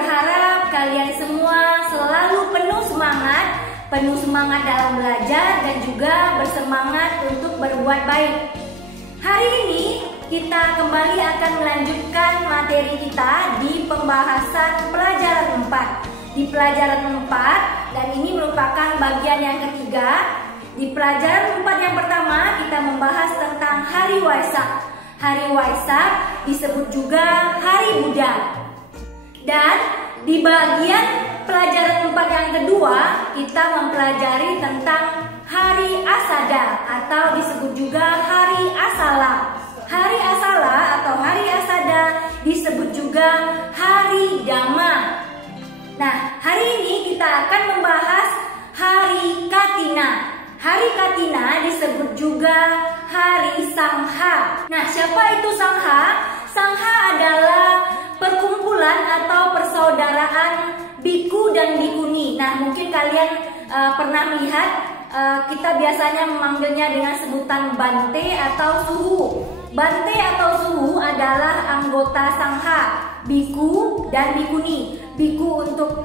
berharap kalian semua selalu penuh semangat dalam belajar dan juga bersemangat untuk berbuat baik. Hari ini kita kembali akan melanjutkan materi kita di pembahasan pelajaran 4. Di pelajaran 4, dan ini merupakan bagian yang ketiga. Di pelajaran 4 yang pertama kita membahas tentang Hari Waisak. Hari Waisak disebut juga Hari Buddha. Dan di bagian pelajaran 4 yang kedua kita mempelajari tentang Hari Asada atau disebut juga Hari Asala. Hari Asala atau Hari Asada disebut juga Hari Dhamma. Nah, hari ini kita akan membahas Hari Katina. Hari Katina disebut juga Hari Sangha. Nah, siapa itu Sangha? Sangha adalah perkumpulan atau persaudaraan biku dan bikuni. Nah, mungkin kalian pernah melihat kita biasanya memanggilnya dengan sebutan Bante atau Suhu. Bante atau Suhu adalah anggota Sangha, biku dan bikuni. Biku untuk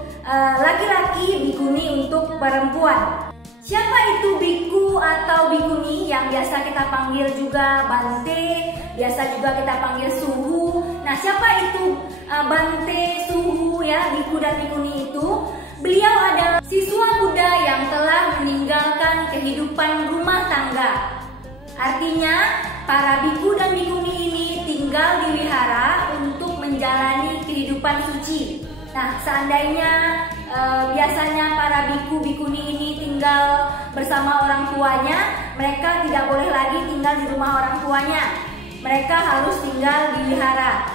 laki-laki, bikuni untuk perempuan. Siapa itu biku atau bikuni yang biasa kita panggil juga Bante, biasa juga kita panggil Suhu. Nah, siapa itu Bante, Suhu ya, biku dan bikuni itu? Beliau adalah siswa Buddha yang telah meninggalkan kehidupan rumah tangga. Artinya, para biku dan bikuni ini tinggal di wihara untuk menjalani kehidupan suci. Nah, seandainya biasanya para biku bikuni ini tinggal bersama orang tuanya, mereka tidak boleh lagi tinggal di rumah orang tuanya. Mereka harus tinggal di wihara.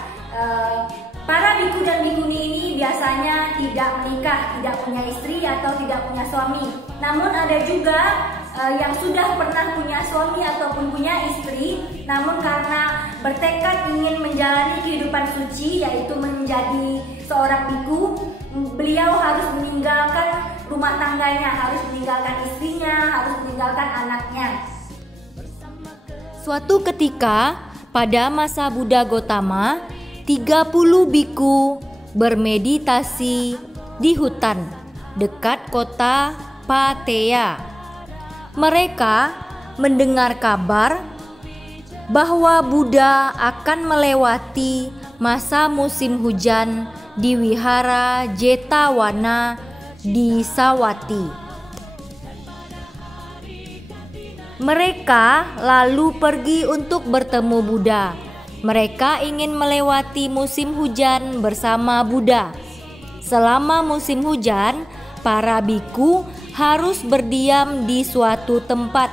Para biku dan bikuni ini biasanya tidak menikah, tidak punya istri atau tidak punya suami. Namun ada juga yang sudah pernah punya suami ataupun punya istri, namun karena bertekad ingin menjalani kehidupan suci, yaitu menjadi seorang biku, beliau harus meninggalkan rumah tangganya, harus meninggalkan istrinya, harus meninggalkan anaknya. Suatu ketika pada masa Buddha Gotama, 30 biku bermeditasi di hutan dekat kota Pattaya. Mereka mendengar kabar bahwa Buddha akan melewati masa musim hujan di wihara Jetawana di Savatthi. Mereka lalu pergi untuk bertemu Buddha. Mereka ingin melewati musim hujan bersama Buddha. Selama musim hujan, para biku harus berdiam di suatu tempat.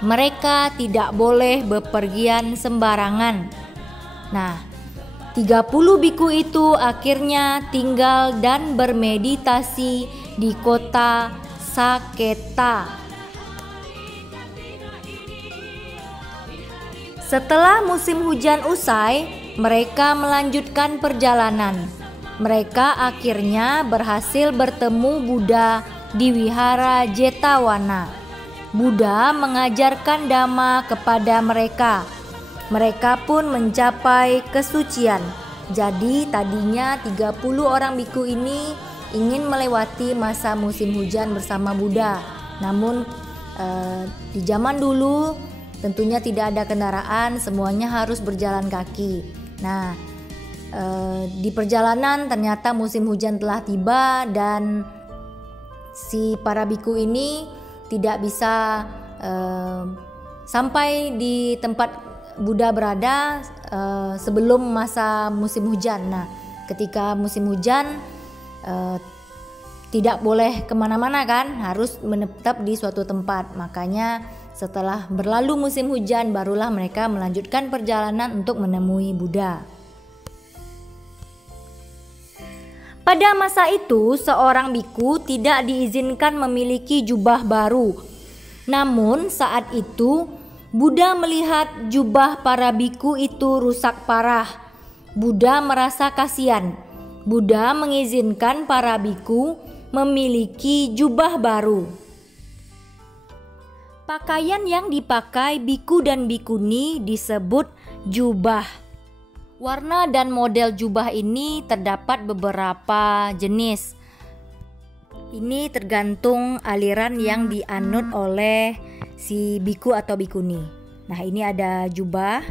Mereka tidak boleh bepergian sembarangan. Nah, 30 biku itu akhirnya tinggal dan bermeditasi di kota Saketa. Setelah musim hujan usai, mereka melanjutkan perjalanan. Mereka akhirnya berhasil bertemu Buddha di wihara Jetawana. Buddha mengajarkan Dhamma kepada mereka. Mereka pun mencapai kesucian. Jadi tadinya 30 orang biku ini ingin melewati masa musim hujan bersama Buddha. Namun di zaman dulu tentunya tidak ada kendaraan, semuanya harus berjalan kaki. Nah, di perjalanan ternyata musim hujan telah tiba dan si para biku ini tidak bisa sampai di tempat Buddha berada sebelum masa musim hujan. Nah, ketika musim hujan tidak boleh kemana-mana kan, harus menetap di suatu tempat. Makanya setelah berlalu musim hujan barulah mereka melanjutkan perjalanan untuk menemui Buddha. Pada masa itu, seorang biku tidak diizinkan memiliki jubah baru. Namun saat itu Buddha melihat jubah para biku itu rusak parah. Buddha merasa kasihan. Buddha mengizinkan para biku memiliki jubah baru. Pakaian yang dipakai biku dan bikuni disebut jubah. Warna dan model jubah ini terdapat beberapa jenis. Ini tergantung aliran yang dianut oleh si biku atau bikuni. Nah, ini ada jubah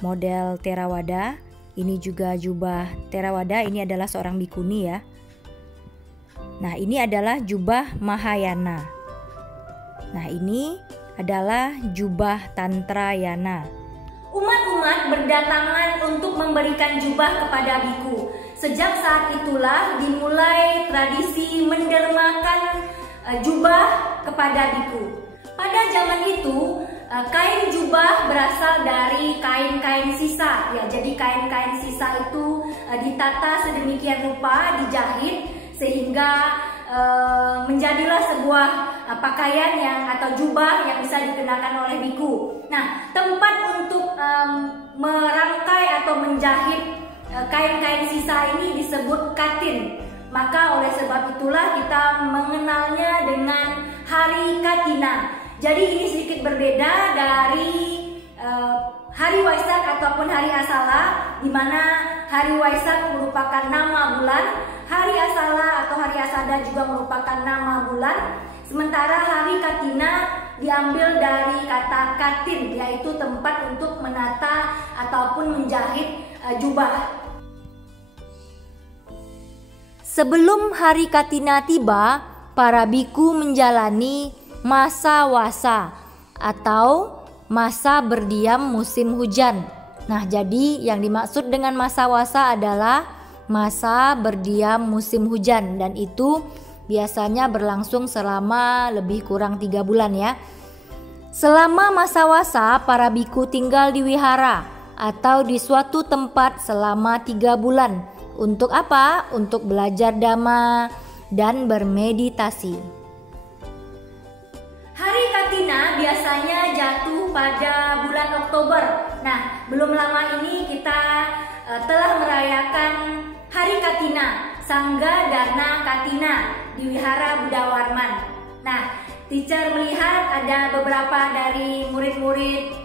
model Theravada. Ini juga jubah Theravada. Ini adalah seorang bikuni ya. Nah, ini adalah jubah Mahayana. Nah, ini adalah jubah Tantrayana. Umat-umat berdatangan untuk memberikan jubah kepada biku. Sejak saat itulah dimulai tradisi mendermakan jubah kepada biku. Pada zaman itu, kain jubah berasal dari kain-kain sisa. Ya, jadi kain-kain sisa itu ditata sedemikian rupa, dijahit sehingga menjadilah sebuah pakaian atau jubah yang bisa dikenakan oleh biku. Nah, tempat untuk merangkai atau menjahit kain-kain sisa ini disebut katin. Maka oleh sebab itulah kita mengenalnya dengan Hari Katina. Jadi ini sedikit berbeda dari Hari Waisak ataupun Hari Asala, di mana Hari Waisak merupakan nama bulan, Hari Asala atau Hari Asada juga merupakan nama bulan. Sementara Hari Katina diambil dari kata katin, yaitu tempat untuk menata ataupun menjahit jubah. Sebelum Hari Katina tiba, para biku menjalani masa wasa atau masa berdiam musim hujan. Nah, jadi yang dimaksud dengan masa wasa adalah masa berdiam musim hujan, dan itu biasanya berlangsung selama lebih kurang 3 bulan ya. Selama masa wasa, para biku tinggal di wihara atau di suatu tempat selama 3 bulan. Untuk apa? Untuk belajar dhamma dan bermeditasi. Hari Katina biasanya jatuh pada bulan Oktober. Nah, belum lama ini kita telah merayakan Hari Katina, Sangga Dharna Katina di Wihara Buddha Warman. Nah, teacher melihat ada beberapa dari murid-murid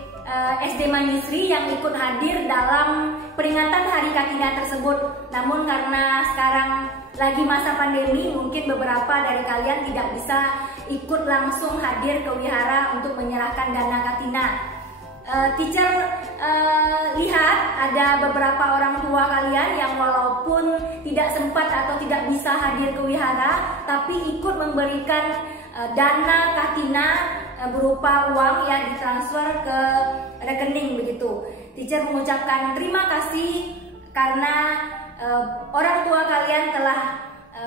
SD Manjusri yang ikut hadir dalam peringatan Hari Katina tersebut. Namun karena sekarang lagi masa pandemi, mungkin beberapa dari kalian tidak bisa ikut langsung hadir ke wihara untuk menyerahkan dana Katina. Teacher lihat ada beberapa orang tua kalian yang walaupun tidak sempat atau tidak bisa hadir ke wihara, tapi ikut memberikan dana Katina berupa uang yang ditransfer ke rekening begitu. Teacher mengucapkan terima kasih karena orang tua kalian telah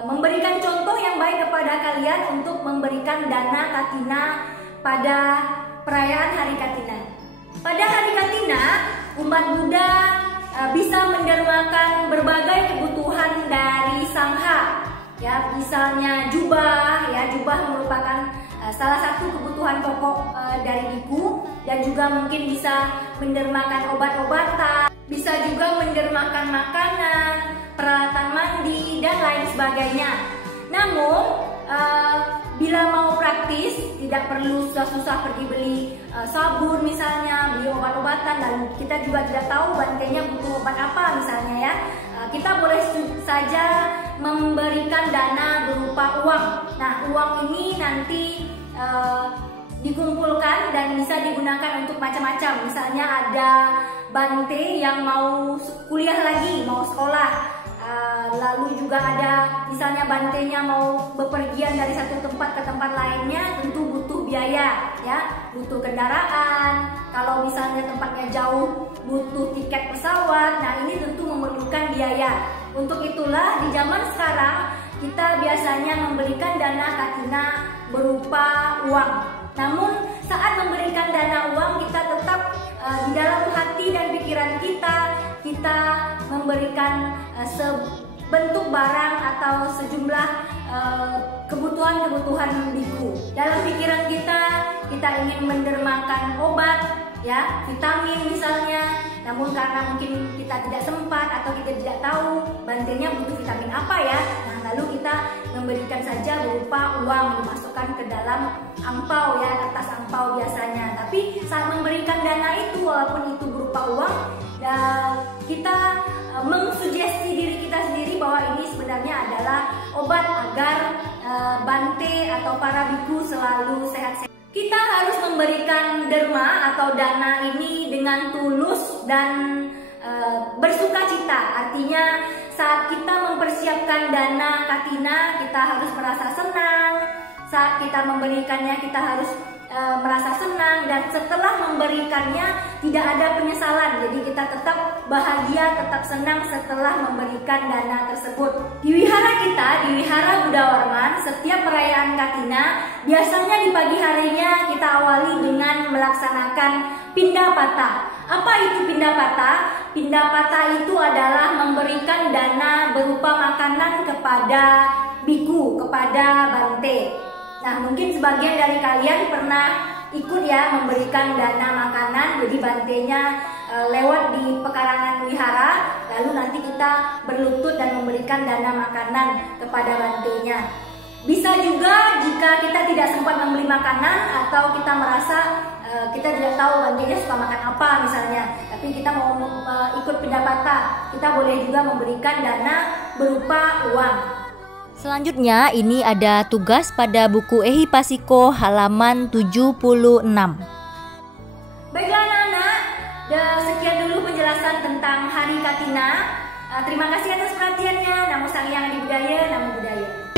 memberikan contoh yang baik kepada kalian untuk memberikan dana Katina pada perayaan Hari Katina. Pada Hari Katina, umat Buddha bisa mendermakan berbagai kebutuhan dari sangha. Ya, misalnya jubah, ya jubah merupakan salah satu kebutuhan pokok dari biku, dan juga mungkin bisa mendermakan obat-obatan, bisa juga mendermakan makanan, peralatan mandi, dan lain sebagainya. Namun bila mau praktis, tidak perlu susah-susah pergi beli sabun misalnya, beli obat-obatan, dan kita juga tidak tahu bantainya butuh obat apa misalnya ya. Kita boleh saja memberikan dana berupa uang. Nah, uang ini nanti dikumpulkan dan bisa digunakan untuk macam-macam. Misalnya ada bante yang mau kuliah lagi, mau sekolah. Lalu juga ada misalnya bantenya mau bepergian dari satu tempat ke tempat lainnya, tentu butuh biaya ya, butuh kendaraan. Kalau misalnya tempatnya jauh, butuh tiket pesawat. Nah, ini tentu memerlukan biaya. Untuk itulah di zaman sekarang kita biasanya memberikan dana Katina berupa uang. Namun saat memberikan dana uang, kita tetap di dalam hati dan pikiran kita memberikan sebentuk barang atau sejumlah kebutuhan-kebutuhan biku. Dalam pikiran kita ingin mendermakan obat, ya, vitamin misalnya. Namun karena mungkin kita tidak sempat atau kita tidak tahu bantenya butuh vitamin apa ya. Nah, lalu kita memberikan saja berupa uang, dimasukkan ke dalam angpau ya, kertas angpau biasanya. Tapi saat memberikan dana itu, walaupun itu berupa berupa uang, dan kita mengsugesti diri kita sendiri bahwa ini sebenarnya adalah obat agar Bante atau para biku selalu sehat-sehat. Kita harus memberikan derma atau dana ini dengan tulus dan bersuka cita. Artinya saat kita mempersiapkan dana katina, kita harus merasa senang. Saat kita memberikannya, kita harus merasa senang, dan setelah memberikannya tidak ada penyesalan. Jadi kita tetap bahagia, tetap senang setelah memberikan dana tersebut. Di wihara kita, di Wihara Buddha Warman, setiap perayaan Katina biasanya di pagi harinya kita awali dengan melaksanakan pindapata. Apa itu pindapata? Pindapata itu adalah memberikan dana berupa makanan kepada biku, kepada Bante. Nah, mungkin sebagian dari kalian pernah ikut ya memberikan dana makanan, jadi bantenya lewat di pekarangan wihara, lalu nanti kita berlutut dan memberikan dana makanan kepada bantenya. Bisa juga jika kita tidak sempat membeli makanan atau kita merasa kita tidak tahu bantenya suka makan apa misalnya, tapi kita mau ikut pindapata, kita boleh juga memberikan dana berupa uang. Selanjutnya ini ada tugas pada buku Ehipasiko halaman 76. Baiklah anak-anak, sekian dulu penjelasan tentang Hari Katina. Terima kasih atas perhatiannya. Namo Sang Hyang Adi Budaya, Namo Buddhaya.